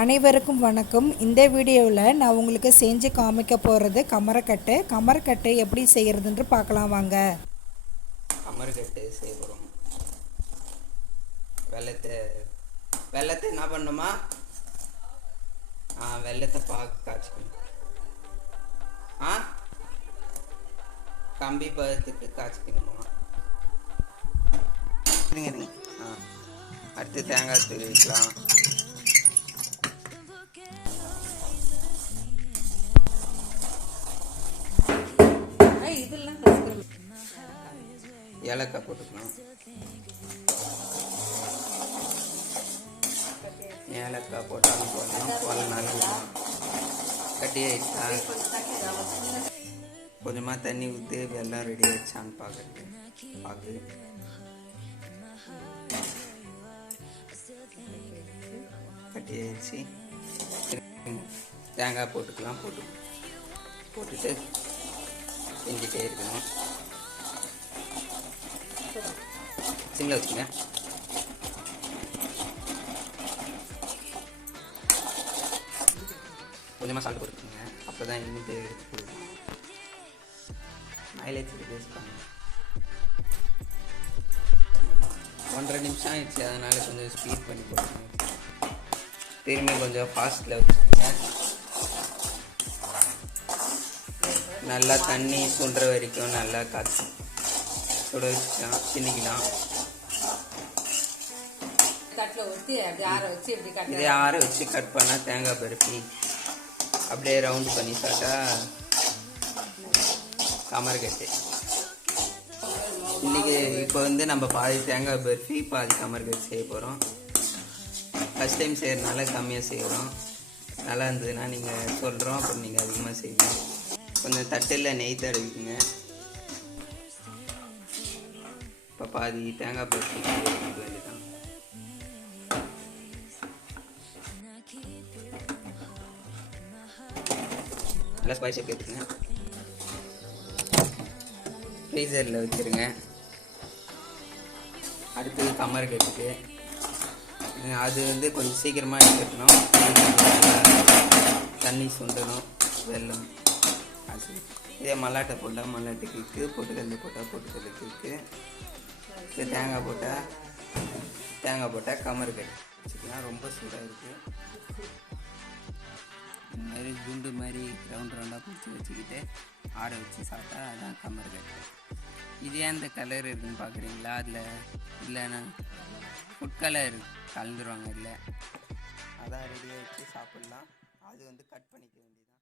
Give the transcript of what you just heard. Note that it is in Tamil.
அனைவருக்கும் வணக்கம். இந்த வீடியோவில் நான் உங்களுக்கு செஞ்சு காமிக்க போகிறது கமரக்கட்டு. கமரக்கட்டு எப்படி செய்கிறதுன்று பார்க்கலாம் வாங்க. கமரக்கட்டு செய்ய போகிறோம். வெள்ளத்தை என்ன பண்ணுமா? வெள்ளத்தை காய்ச்சிக்கணும். கம்பி பதத்துக்கு காய்ச்சிக்கணுமா? அடுத்து தேங்காய் துருவி வைக்கலாம். ஏலக்காய் போட்டுக்கலாம். ஏலக்காய் போட்டாலும் போடலாம், போடலாம். கட்டி ஆயிடுச்சா? கொஞ்சமாக தண்ணி ஊற்றி வெள்ளம் ரெடி ஆயிடுச்சான்னு பார்த்து கட்டி ஆயிடுச்சு. தேங்காய் போட்டுக்கலாம். போட்டுட்டு செஞ்சுட்டே இருக்கணும். சிம்மில் வச்சுங்க. கொஞ்சமாக சால்ட் போட்டுக்கோங்க. அப்போ தான் இன்னும் எடுத்து போடுவோம். மைலேஜ் பேசிப்பாங்க. 1.5 நிமிஷம் ஆயிடுச்சு, அதனால் கொஞ்சம் ஸ்பீட் பண்ணி போட்டுக்கோங்க. திரும்பி கொஞ்சம் ஃபாஸ்ட்டில் வச்சுக்கோங்க. நல்லா தண்ணி சுண்டுற வரைக்கும் நல்லா காய்ச்சி சுட வச்சுக்கலாம். தின்னிக்கலாம். இதே ஆற வச்சு கட் பண்ணால் தேங்காய் பருப்பி அப்படியே ரவுண்டு பண்ணி சாப்பிட்டா கமர்கட்டு. இன்றைக்கி இப்போ நம்ம பாதி தேங்காய் பருப்பி பாதி கமர்கட்டு செய்ய போகிறோம். ஃபஸ்ட் டைம் செய்கிறதுனால கம்மியாக செய்கிறோம். நல்லா இருந்ததுன்னா நீங்கள் சொல்கிறோம், அப்புறம் நீங்கள் அதிகமாக செய்வீங்க. கொஞ்சம் தட்டில் நெய் தடவிக்குங்க. இப்போ பாதி தேங்காய் பருப்பி வேண்டியதான். நல்லா ஸ்பைஸை கேட்டுங்க. ஃப்ரீசரில் வச்சுருங்க. அடுத்தது கமர்கட்டுக்கு அது கொஞ்சம் சீக்கிரமாக எடுக்கணும். தண்ணி சுண்டணும். வெல்லம் இதே மல்லாட்டை போட்டால் மல்லாட்டை கேக்கு, பொட்டுக்கல்ல போட்டால் பொட்டுக்கல்ல கேக்கு, தேங்காய் போட்டால் கமர்கட்டு வச்சுக்கலாம். ரொம்ப சூடாக இருக்குது. இந்த மாதிரி குண்டு மாதிரி ரவுண்டாக பிடிச்சி வச்சுக்கிட்டு ஆற வச்சு சாப்பிட்டா அதுதான் கமர்கட்டு. இது ஏன் இந்த கலர் இருக்குதுன்னு பார்க்குறீங்களா? அதில் இல்லைன்னா ஃபுட் கலர் கலந்துருவாங்க. இல்லை, அதான் ரெடியாக வச்சு சாப்பிட்லாம். அது கட் பண்ணிக்க வேண்டியது.